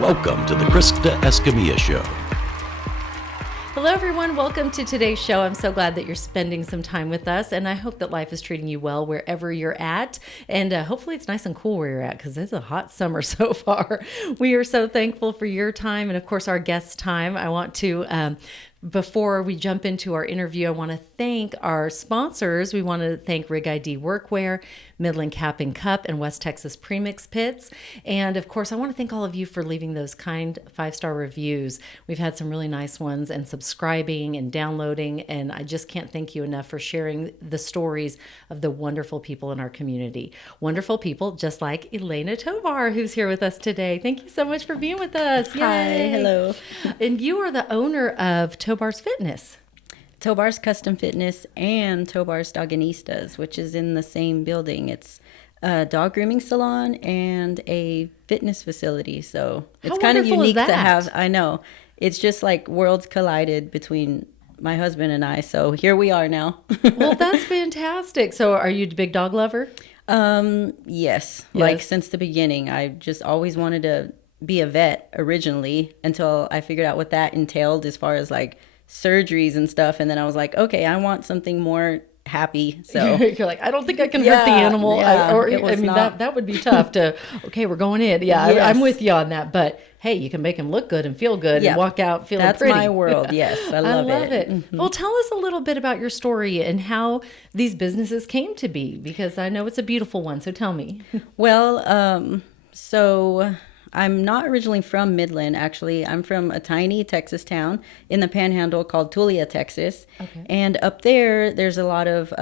Welcome to the Krista Escamilla Show. Hello, everyone. Welcome to today's show. I'm so glad that you're spending some time with us, and I hope that life is treating you well wherever you're at. And hopefully it's nice and cool where you're at, because it's a hot summer so far. We are so thankful for your time and, of course, our guest time. I want to before we jump into our interview, I want to thank our sponsors. We want to thank Rig ID Workwear, Midland Cap and Cup, and West Texas Premix Pits. And of course, I want to thank all of you for leaving those kind 5-star reviews. We've had some really nice ones, and subscribing and downloading. And I just can't thank you enough for sharing the stories of the wonderful people in our community. Wonderful people just like Elaina Tobar, who's here with us today. Thank you so much for being with us. Hi, Yay. hello. And you are the owner of Tobar's Fitness. Tobar's Custom Fitness and Tobar's Doganistas, which is in the same building. It's a dog grooming salon and a fitness facility. So it's kind of unique to have. I know. It's just like worlds collided between my husband and I. So here we are now. Well, that's fantastic. So are you a big dog lover? Yes. Like since the beginning, I just always wanted to be a vet originally until I figured out what that entailed as far as like surgeries and stuff. And then I was like, okay, I want something more happy. So you're like, I don't think I can hurt the animal. That would be tough to, okay, we're going in. Yeah, yes. I'm with you on that. But hey, you can make him look good and feel good and walk out feeling That's pretty. That's my world. Yes. I love it. Mm-hmm. Well, tell us a little bit about your story and how these businesses came to be, because I know it's a beautiful one. So tell me. Well, so I'm not originally from Midland, actually. I'm from a tiny Texas town in the Panhandle called Tulia, Texas. Okay. And up there's a lot of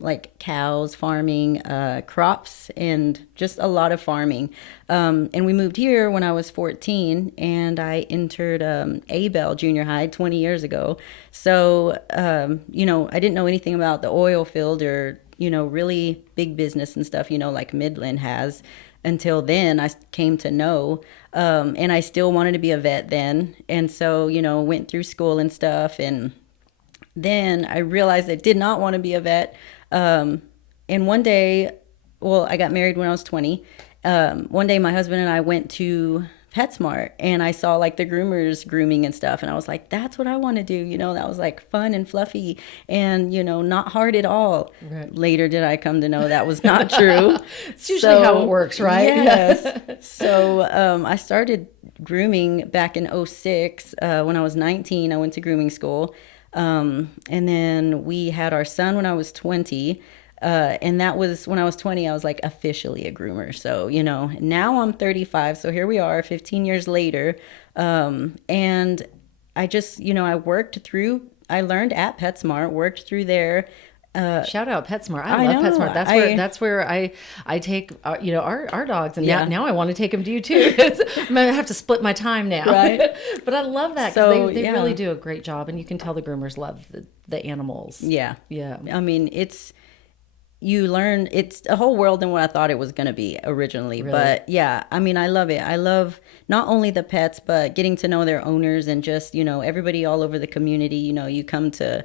like cows, farming, crops, and just a lot of farming. And we moved here when I was 14, and I entered Abel Junior High 20 years ago. So, I didn't know anything about the oil field or, really big business and stuff, like Midland has. Until then, I came to know, and I still wanted to be a vet then. And so, went through school and stuff. And then I realized I did not want to be a vet. And one day, I got married when I was 20. One day, my husband and I went to PetSmart, and I saw like the groomers grooming and stuff. And I was like, that's what I want to do. That was like fun and fluffy and, not hard at all. Right. Later did I come to know that was not true. It's usually how it works, right? Yes. So I started grooming back in 2006. When I was 19, I went to grooming school. And then we had our son when I was 20. And that was when I was 20, I was like officially a groomer. So, now I'm 35. So here we are 15 years later. And I just, I learned at PetSmart, worked through there. Shout out PetSmart. I love PetSmart. That's where I take, our dogs. And now I want to take them to you too. I'm going to have to split my time now. Right. But I love that because they really do a great job. And you can tell the groomers love the animals. Yeah. Yeah. I mean, you learn, it's a whole world than what I thought it was going to be originally. Really? But yeah, I mean, I love it. I love not only the pets, but getting to know their owners and just, everybody all over the community. You come to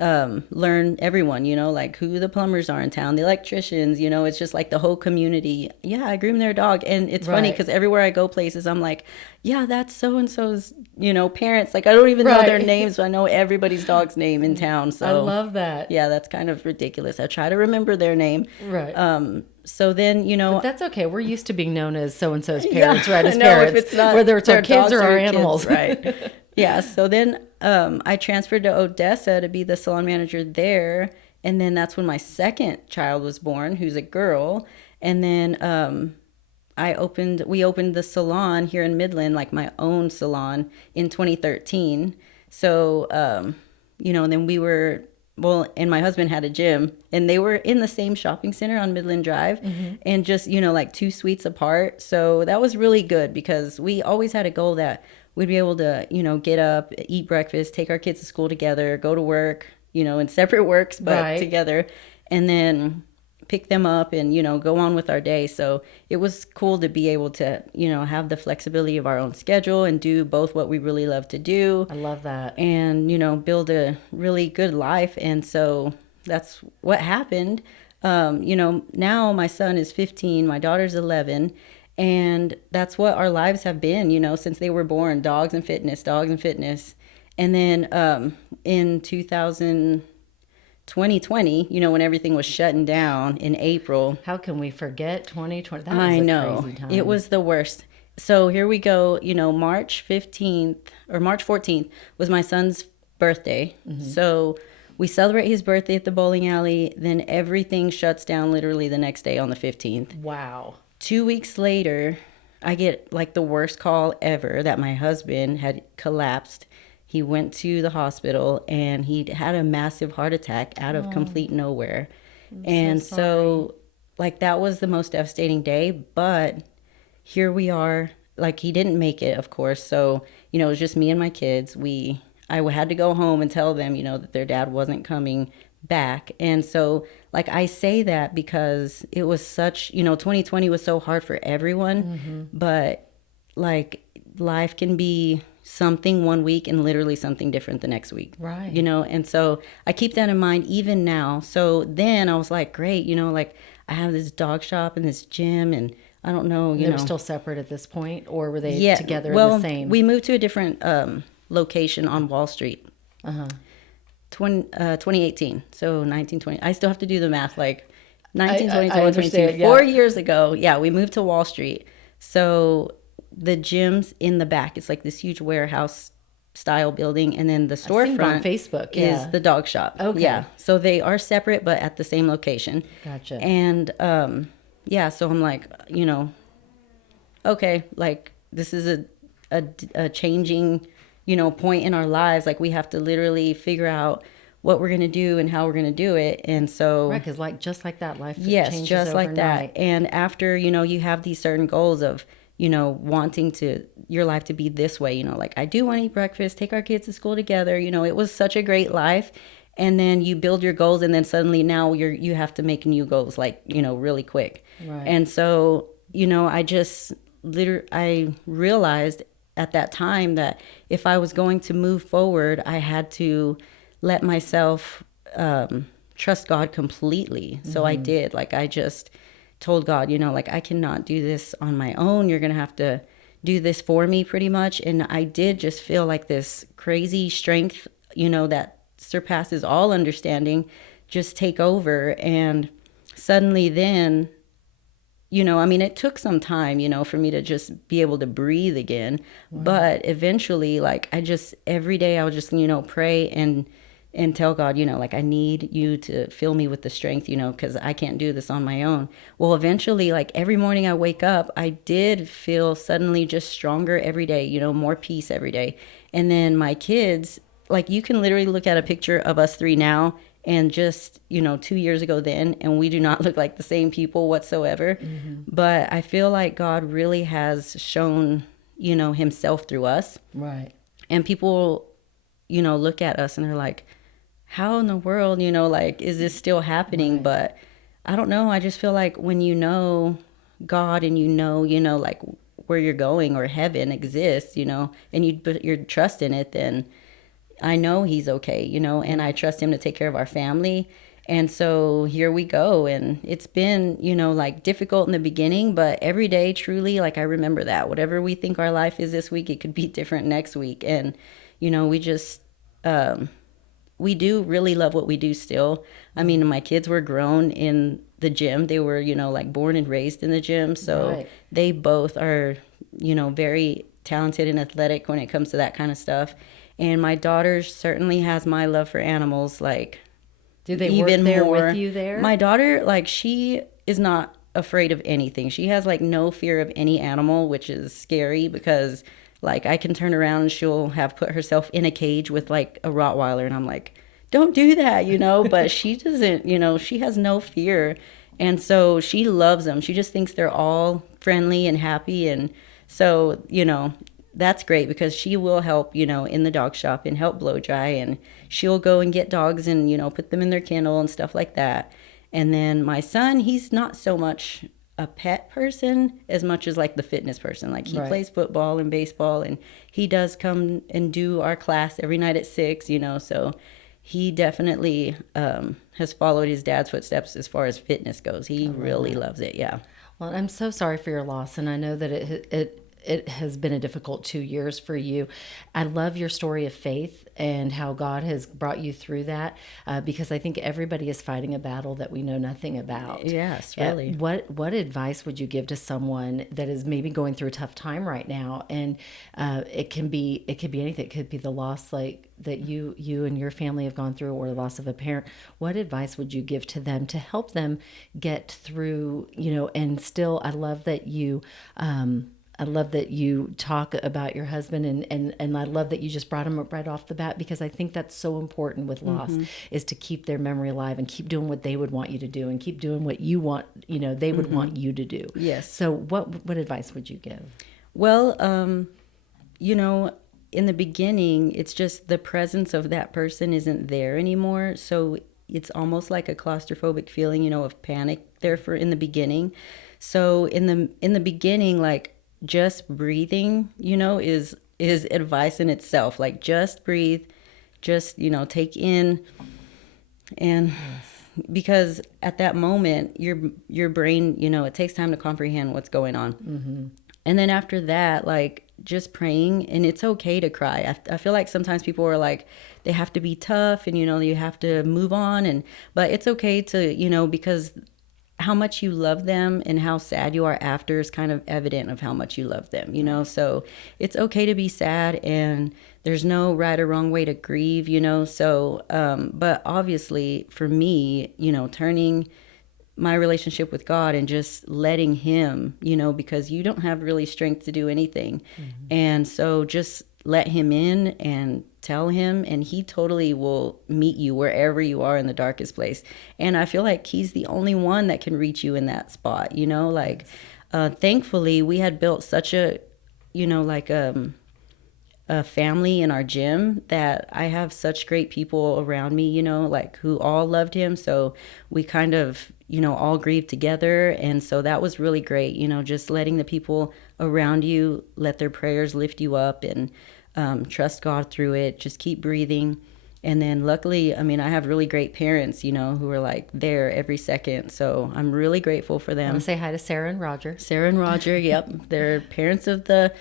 learn everyone, like who the plumbers are in town, the electricians, it's just like the whole community. Yeah, I groom their dog. And it's funny because everywhere I go places, I'm like, yeah, that's so-and-so's, parents. Like, I don't even know their names, but I know everybody's dog's name in town. So I love that. Yeah, that's kind of ridiculous. I try to remember their name. Right. So then, But that's okay. We're used to being known as so-and-so's parents, right? As no, parents, if it's not whether it's our kids or our animals. Kids, right. Yeah. So then I transferred to Odessa to be the salon manager there. And then that's when my second child was born, who's a girl. And then we opened the salon here in Midland, like my own salon in 2013. So, and then we were, and my husband had a gym, and they were in the same shopping center on Midland Drive, and just, like 2 suites apart. So that was really good because we always had a goal that we'd be able to, get up, eat breakfast, take our kids to school together, go to work, in separate works, but together, and then pick them up and, go on with our day. So it was cool to be able to, have the flexibility of our own schedule and do both what we really love to do. I love that. And, build a really good life. And so that's what happened. Now my son is 15, my daughter's 11. And that's what our lives have been, since they were born, dogs and fitness, dogs and fitness. And then in 2020, when everything was shutting down in April. How can we forget 2020? That was I a know. crazy time. It was the worst. So here we go, March 15th or March 14th was my son's birthday. So we celebrate his birthday at the bowling alley. Then everything shuts down literally the next day on the 15th. Wow. 2 weeks later, I get like the worst call ever that my husband had collapsed. He went to the hospital and he had a massive heart attack out of complete nowhere. And so like that was the most devastating day, but here we are. Like he didn't make it, of course. So, it was just me and my kids. I had to go home and tell them, that their dad wasn't coming back. And so like I say that because it was such, 2020 was so hard for everyone, but like life can be something one week and literally something different the next week. Right. And so I keep that in mind even now. So then I was like, great, like I have this dog shop and this gym and I don't know, They were still separate at this point, or were they together in the same? We moved to a different location on Wall Street. 2018. So 1920. I still have to do the math. Like 1920, 2022. 4 years ago. Yeah, we moved to Wall Street. So the gym's in the back. It's like this huge warehouse style building, and then the storefront on Facebook is the dog shop. Okay. Yeah. So they are separate but at the same location. Gotcha. And so I'm like, okay, like this is a changing, point in our lives. Like we have to literally figure out what we're going to do and how we're going to do it. And so, right, because just like that, life yes, changes just overnight. like that. And after, you have these certain goals of, wanting your life to be this way, like I do want to eat breakfast, take our kids to school together. It was such a great life. And then you build your goals, and then suddenly now you have to make new goals, like, really quick. Right. And so, I realized at that time that if I was going to move forward, I had to let myself trust God completely. So I did. Like I just told God, like I cannot do this on my own. You're going to have to do this for me pretty much. And I did just feel like this crazy strength, that surpasses all understanding just take over. And suddenly then, it took some time, for me to just be able to breathe again. Wow. But eventually, like every day I would just, pray and tell God, like I need you to fill me with the strength, because I can't do this on my own. Well, eventually, like every morning I wake up, I did feel suddenly just stronger every day, more peace every day. And then my kids, like you can literally look at a picture of us three now and just, 2 years ago then, and we do not look like the same people whatsoever. But I feel like God really has shown, himself through us. Right. And people, look at us and they're like, how in the world, like, is this still happening? Right. But I don't know. I just feel like when you know God and like where you're going or heaven exists, and you put your trust in it, then I know he's okay, and I trust him to take care of our family. And so here we go. And it's been, like difficult in the beginning, but every day truly, like I remember that whatever we think our life is this week, it could be different next week. And, we just, we do really love what we do still. I mean, my kids were grown in the gym. They were, like born and raised in the gym. So right. They both are, very talented and athletic when it comes to that kind of stuff. And my daughter certainly has my love for animals, like, do they even work there more. with you there? My daughter, like, she is not afraid of anything. She has, like, no fear of any animal, which is scary because, like, I can turn around and she'll have put herself in a cage with, like, a Rottweiler. And I'm like, don't do that, But she doesn't, she has no fear. And so she loves them. She just thinks they're all friendly and happy. And so, that's great because she will help, in the dog shop and help blow dry, and she'll go and get dogs and, put them in their kennel and stuff like that. And then my son, he's not so much a pet person as much as like the fitness person. Like he plays football and baseball, and he does come and do our class every night at 6, so he definitely has followed his dad's footsteps as far as fitness goes. He really loves it. Yeah. Well, I'm so sorry for your loss, and I know that it has been a difficult 2 years for you. I love your story of faith and how God has brought you through that, because I think everybody is fighting a battle that we know nothing about. Yes, really. What advice would you give to someone that is maybe going through a tough time right now? And it can be anything. It could be the loss like that you and your family have gone through, or the loss of a parent. What advice would you give to them to help them get through? And still, I love that you talk about your husband, and I love that you just brought him up right off the bat, because I think that's so important with loss, is to keep their memory alive and keep doing what they would want you to do and keep doing what you want, they would want you to do. Yes. So what advice would you give? Well, in the beginning, it's just the presence of that person isn't there anymore. So it's almost like a claustrophobic feeling, of panic there in the beginning. So in the beginning, like, just breathing, is advice in itself. Like, just breathe, just, take in. And because at that moment, your brain, it takes time to comprehend what's going on. Mm-hmm. And then after that, like, just praying, and it's okay to cry. I feel like sometimes people are like, they have to be tough and, you have to move on. But it's okay to, because how much you love them and how sad you are after is kind of evident of how much you love them, so it's okay to be sad, and there's no right or wrong way to grieve, so but obviously for me, turning my relationship with God and just letting him, because you don't have really strength to do anything. Mm-hmm. And so just let him in and tell him, and he totally will meet you wherever you are in the darkest place. And I feel like he's the only one that can reach you in that spot, thankfully we had built such a family in our gym that I have such great people around me, who all loved him. So we kind of, all grieved together. And so that was really great, just letting the people around you let their prayers lift you up, and trust God through it. Just keep breathing. And then luckily, I have really great parents, who are like there every second. So I'm really grateful for them. I want to say hi to Sarah and Roger. Sarah and Roger, yep. They're parents of the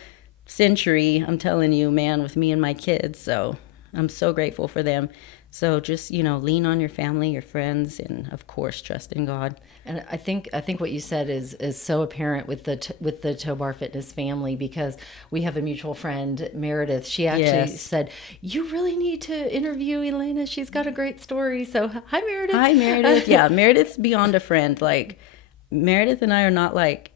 century, I'm telling you, man, with me and my kids. So I'm so grateful for them. So just, lean on your family, your friends, and of course, trust in God. And I think what you said is so apparent with the Tobar Fitness family, because we have a mutual friend, Meredith. She actually said, you really need to interview Elaina. She's got a great story. So hi, Meredith. Hi, Meredith. Yeah, Meredith's beyond a friend. Like, Meredith and I are not like,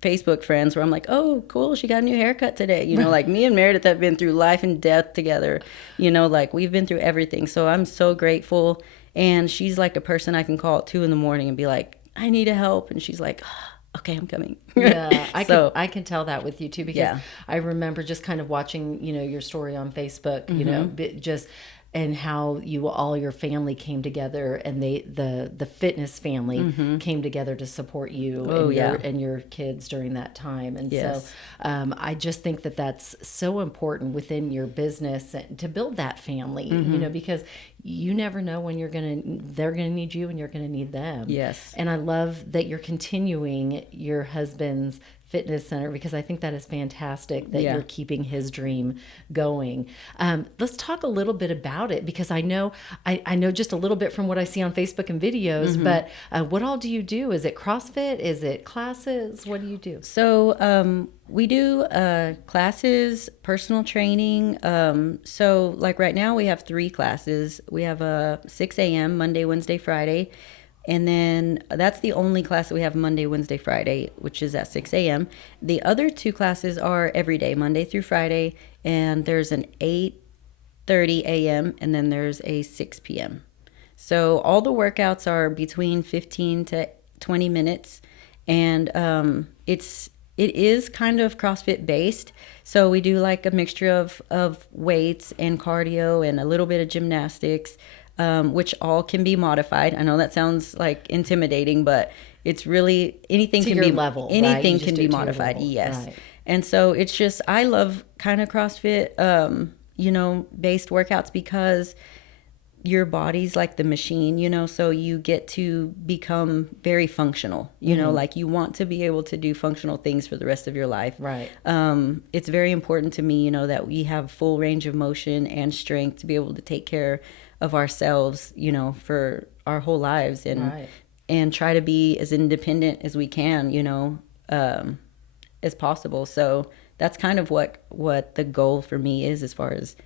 Facebook friends where I'm like, oh, cool, she got a new haircut today. Like, me and Meredith have been through life and death together. Like, we've been through everything. So I'm so grateful. And she's like a person I can call at 2 a.m. and be like, I need help. And she's like, oh, okay, I'm coming. Yeah, I can tell that with you too, because I remember just kind of watching, your story on Facebook, just and how all your family came together, and the fitness family came together to support you and your kids during that time. And so I just think that that's so important within your business to build that family, because you never know when they're gonna need you and you're gonna need them. Yes. And I love that you're continuing your husband's fitness center, because I think that is fantastic that you're keeping his dream going. Let's talk a little bit about it, because I know just a little bit from what I see on Facebook and videos, but what all do you do? Is it CrossFit? Is it classes? What do you do? So we do classes, personal training. So like right now we have 3 classes. We have a 6 a.m. Monday, Wednesday, Friday. And then that's the only class that we have Monday, Wednesday, Friday, which is at 6 a.m. The other 2 classes are every day, Monday through Friday. And there's an 8:30 a.m. and then there's a 6 p.m. So all the workouts are between 15 to 20 minutes. And it is kind of CrossFit based. So we do like a mixture of weights and cardio and a little bit of gymnastics. Which all can be modified. I know that sounds like intimidating, but it's really anything can be level. Anything right? can be modified. Yes, right. And so it's just I love kind of CrossFit, based workouts, because your body's like the machine, you know, so you get to become very functional, you know, like you want to be able to do functional things for the rest of your life. Right. It's very important to me, you know, that we have full range of motion and strength to be able to take care of ourselves, you know, for our whole lives, and try to be as independent as we can, you know, as possible. So that's kind of what the goal for me is, as far as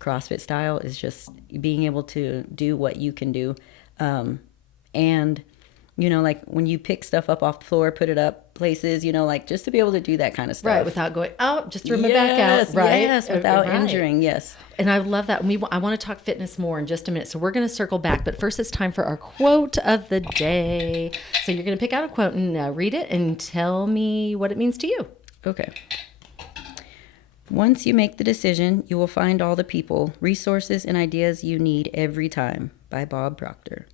CrossFit style, is just being able to do what you can do. And, you know, like when you pick stuff up off the floor, put it up places, you know, like just to be able to do that kind of stuff. Right, without going, just throw my back out. Right. Yes, without injuring, yes. And I love that. I want to talk fitness more in just a minute. So we're going to circle back. But first, it's time for our quote of the day. So you're going to pick out a quote and read it and tell me what it means to you. Okay. Once you make the decision, you will find all the people, resources, and ideas you need every time. By Bob Proctor.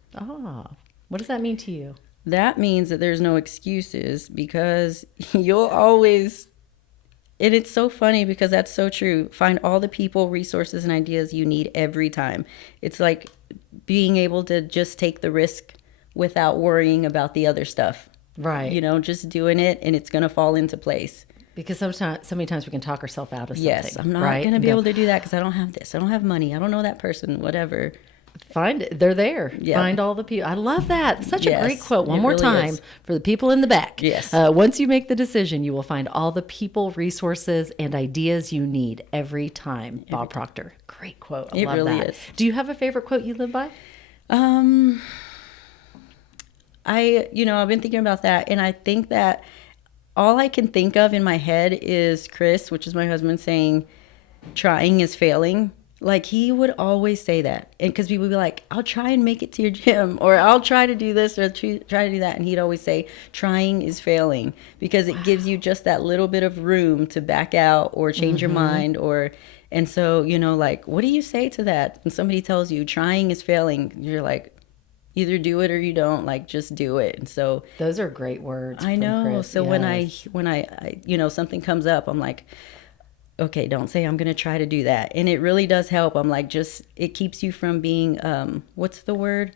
What does that mean to you? That means that there's no excuses, because you'll always, and it's so funny because that's so true, find all the people, resources, and ideas you need every time. It's like being able to just take the risk without worrying about the other stuff. Right. You know, just doing it, and it's going to fall into place. Because so many times we can talk ourselves out of something. Yes, I'm not going to be able to do that because I don't have this. I don't have money. I don't know that person, whatever. Find it. They're there. Yep. Find all the people. I love that. Such a great quote. One it more really time is. for the people in the back. Yes. Once you make the decision, you will find all the people, resources, and ideas you need every time. Bob Proctor. Great quote. I love really that. is. Do you have a favorite quote you live by? I've been thinking about that, and I think that all I can think of in my head is Chris, which is my husband, saying, trying is failing. Like, he would always say that. And because people would be like, I'll try and make it to your gym, or I'll try to do this or try to do that. And he'd always say, trying is failing, because it gives you just that little bit of room to back out or change your mind. And so, you know, like, what do you say to that? When somebody tells you trying is failing, you're like, either do it or you don't, like, just do it. And so those are great words. I know. Chris. So yes. when I you know, something comes up, I'm like, okay, don't say I'm going to try to do that. And it really does help. I'm like, it keeps you from being, what's the word?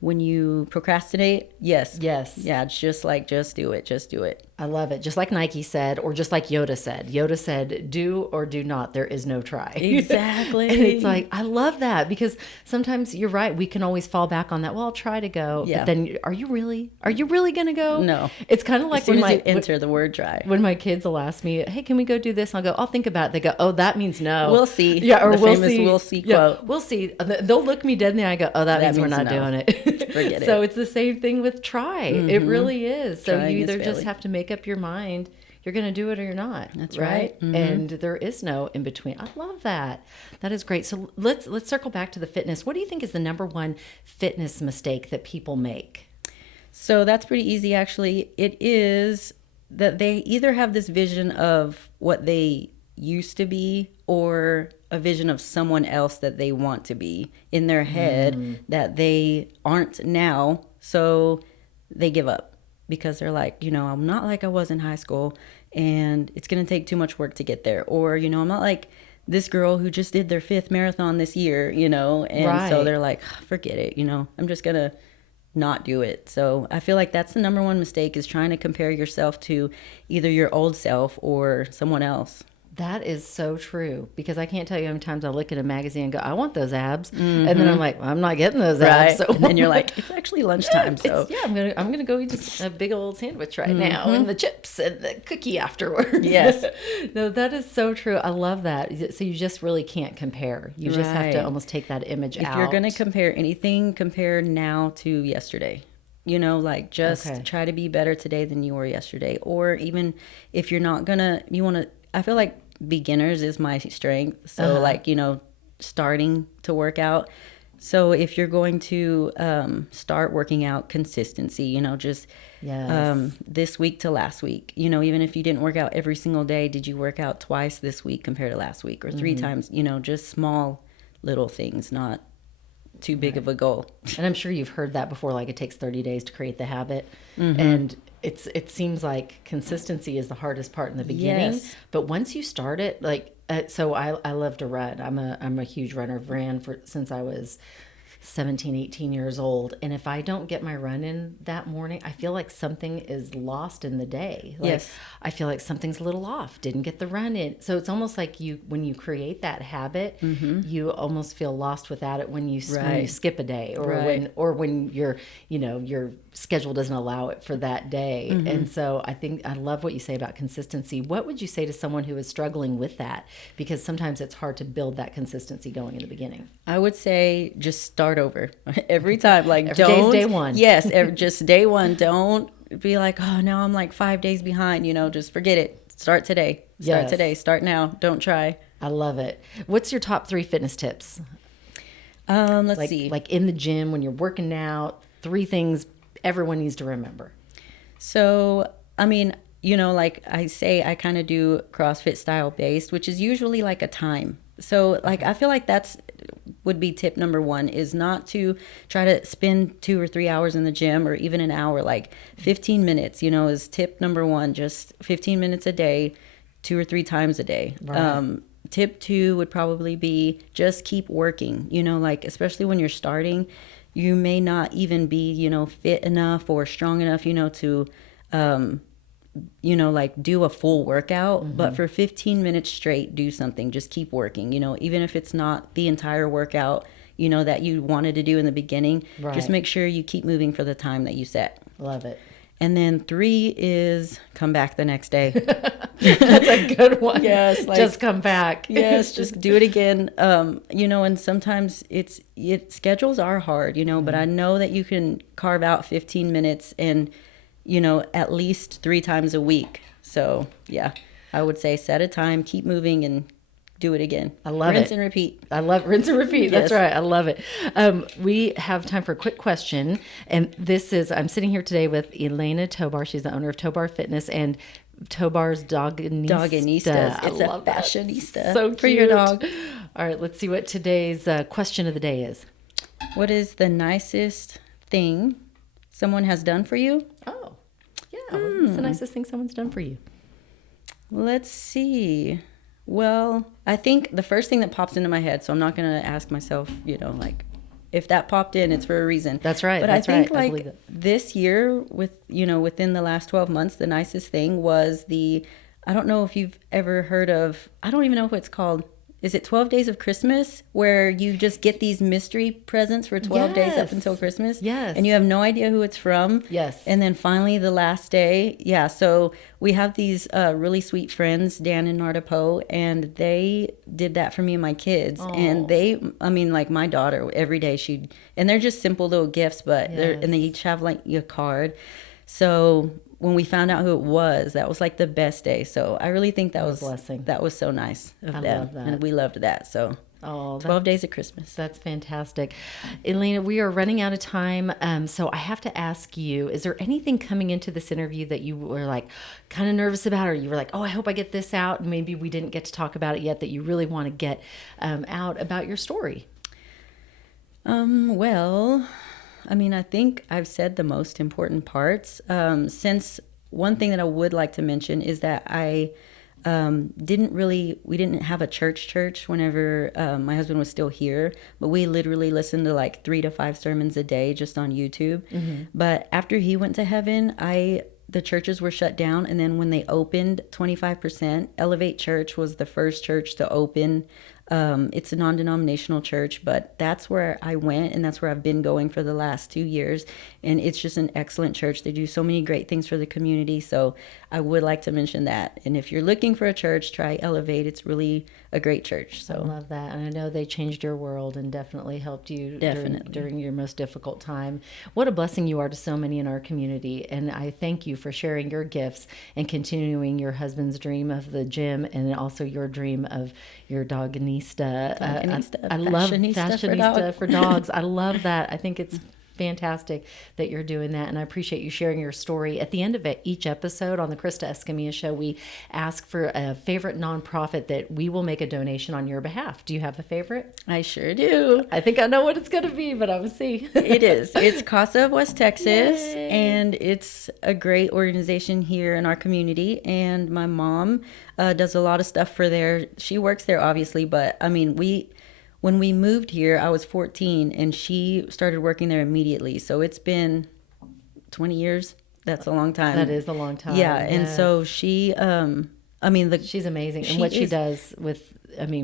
When you procrastinate? Yes. Yeah, it's just like, just do it. I love it. Just like Nike said, or just like Yoda said. Yoda said, do or do not. There is no try. Exactly. And it's like, I love that, because sometimes you're right. We can always fall back on that. Well, I'll try to go. Yeah. But then are you really going to go? No. It's kind of like as soon as you enter the word try. When my kids will ask me, hey, can we go do this? I'll go, I'll think about it. They go, oh, that means no. We'll see. Yeah. Or the we'll famous see. We'll see Yeah, quote. we'll see. They'll look me dead in the eye and go, oh, that means we're not no. doing it. Forget it. So it's the same thing with try. It really is. So Trying you is either just failing. have to make up your mind. You're going to do it or you're not. That's right. And there is no in between. I love that. That is great. So let's circle back to the fitness. What do you think is the number one fitness mistake that people make? So that's pretty easy, actually. It is that they either have this vision of what they used to be, or a vision of someone else that they want to be in their head that they aren't now. So they give up. Because they're like, you know, I'm not like I was in high school, and it's going to take too much work to get there. Or, you know, I'm not like this girl who just did their 5th marathon this year, you know. And so they're like, forget it, you know, I'm just going to not do it. So I feel like that's the number one mistake, is trying to compare yourself to either your old self or someone else. That is so true, because I can't tell you how many times I look at a magazine and go, I want those abs. And then I'm like, well, I'm not getting those abs. So And then you're like, it's actually lunchtime. So I'm gonna go eat just a big old sandwich right now, and the chips and the cookie afterwards. Yes. No, that is so true. I love that. So you just really can't compare. You just have to almost take that image out. If you're going to compare anything, compare now to yesterday. You know, like, just try to be better today than you were yesterday. Or even if you're not going to, you want to, I feel like beginners is my strength. So like, you know, starting to work out. So if you're going to start working out, consistency, you know, just this week to last week, you know, even if you didn't work out every single day, did you work out twice this week compared to last week, or 3 times, you know, just small little things, not too big of a goal. And I'm sure you've heard that before, like it takes 30 days to create the habit. And it seems like consistency is the hardest part in the beginning. Yes. But once you start it, like, so I love to run. I'm a huge runner. I've ran since I was 17, 18 years old. And if I don't get my run in that morning, I feel like something is lost in the day. Like, Yes. I feel like something's a little off, didn't get the run in. So it's almost like when you create that habit, you almost feel lost without it when you skip a day or when your schedule doesn't allow it for that day. And so I love what you say about consistency. What would you say to someone who is struggling with that? Because sometimes it's hard to build that consistency going in the beginning. I would say just start over every time. Like Every day's day one. Yes, just day one. Don't be like, oh, now I'm like 5 days behind. Just forget it. Start today. Start today. Start now. Don't try. I love it. What's your top 3 fitness tips? Let's see. Like in the gym when you're working out, 3 things everyone needs to remember. So, I mean, like I say, I kind of do CrossFit style based, which is usually like a time. So like, I feel like would be tip number 1 is not to try to spend 2 or 3 hours in the gym or even an hour, like 15 minutes, is tip number 1, just 15 minutes a day, 2 or 3 times a day. Right. Tip 2 would probably be just keep working, like especially when you're starting, you may not even be, fit enough or strong enough, to, like do a full workout, but for 15 minutes straight, do something, just keep working, even if it's not the entire workout, that you wanted to do in the beginning, just make sure you keep moving for the time that you set. Love it. And then 3 is come back the next day. That's a good one. Yes. Just come back. Yes. Just do it again. And sometimes schedules are hard, but I know that you can carve out 15 minutes and, at least 3 times a week. So yeah, I would say set a time, keep moving and do it again. I love Rinse it. and repeat. I love rinse and repeat. That's Yes. right. I love it. We have time for a quick question. And I'm sitting here today with Elaina Tobar. She's the owner of Tobar Fitness and Tobar's Doganistas. It's a fashionista So cute. for your dog. All right. Let's see what today's question of the day is. What is the nicest thing someone has done for you? Oh, yeah. What's the nicest thing someone's done for you? Let's see. Well, I think the first thing that pops into my head, so I'm not going to ask myself, like if that popped in, it's for a reason. That's right. But That's I think right. I like believe it. this year within the last 12 months, the nicest thing was I don't know if you've ever heard of, I don't even know what it's called. Is it 12 Days of Christmas, where you just get these mystery presents for 12 days up Yes. until Christmas? Yes. And you have no idea who it's from. Yes. And then finally the last day, so we have these really sweet friends, Dan and Narda Poe, and they did that for me and my kids. And like my daughter, every day and they're just simple little gifts, but and they each have like a card. So when we found out who it was, that was like the best day. So I really think that was a blessing. That was so nice of I them. love that. And we loved that. So Oh, 12 days of Christmas. That's fantastic. Elaina, we are running out of time. So I have to ask you, is there anything coming into this interview that you were like kind of nervous about, or you were like, oh, I hope I get this out, and maybe we didn't get to talk about it yet, that you really want to get out about your story? Well, I mean, I think I've said the most important parts. Since one thing that I would like to mention is that we didn't have a church whenever my husband was still here, but we literally listened to like 3 to 5 sermons a day just on YouTube. But after he went to heaven, the churches were shut down, and then when they opened 25%, Elevate Church was the first church to open. It's a non-denominational church, but that's where I went, and that's where I've been going for the last 2 years. And it's just an excellent church. They do so many great things for the community. So I would like to mention that. And if you're looking for a church, try Elevate. It's really a great church. So I love that. And I know they changed your world and definitely helped you during your most difficult time. What a blessing you are to so many in our community. And I thank you for sharing your gifts and continuing your husband's dream of the gym, and also your dream of your doganista. I love fashionista for dogs. I love that. I think it's fantastic that you're doing that. And I appreciate you sharing your story. At the end of each episode on the Krista Escamilla Show, we ask for a favorite nonprofit that we will make a donation on your behalf. Do you have a favorite? I sure do. I think I know what it's going to be, but I will see. It is. It's Casa of West Texas, and it's a great organization here in our community. And my mom does a lot of stuff for there. She works there, obviously, but I mean, when we moved here, I was 14, and she started working there immediately. So it's been 20 years. That's a long time. That is a long time. Yeah, and so she, she's amazing, and what she does with,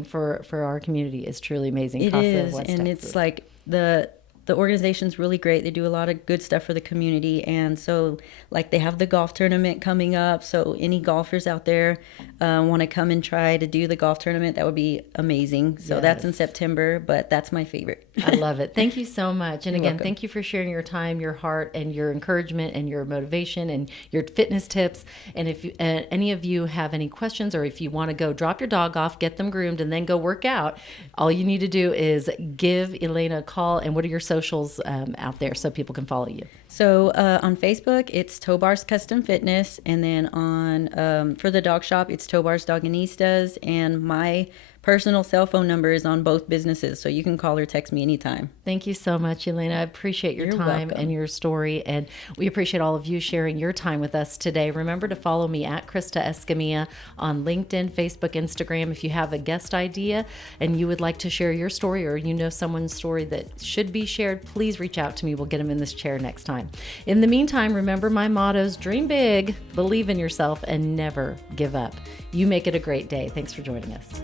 for our community is truly amazing. It is, and Texas. it's like the organization's really great. They do a lot of good stuff for the community, and so like they have the golf tournament coming up. So any golfers out there want to come and try to do the golf tournament, that would be amazing. So that's in September, but that's my favorite. I love it. Thank you so much. And You're again, welcome. thank you for sharing your time, your heart, and your encouragement and your motivation and your fitness tips. And if any of you have any questions, or if you want to go drop your dog off, get them groomed, and then go work out, all you need to do is give Elaina a call. And what are your socials out there so people can follow you? So on Facebook, it's Tobar's Custom Fitness, and then on for the dog shop, it's Tobar's Doganistas, and my personal cell phone number is on both businesses, so you can call or text me anytime. Thank you so much, Elaina. I appreciate your You're time welcome. and your story, and we appreciate all of you sharing your time with us today. Remember to follow me at Krista Escamilla on LinkedIn, Facebook, Instagram. If you have a guest idea and you would like to share your story, or you know someone's story that should be shared, please reach out to me. We'll get them in this chair next time. In the meantime, remember my mottos: dream big, believe in yourself, and never give up. You make it a great day. Thanks for joining us.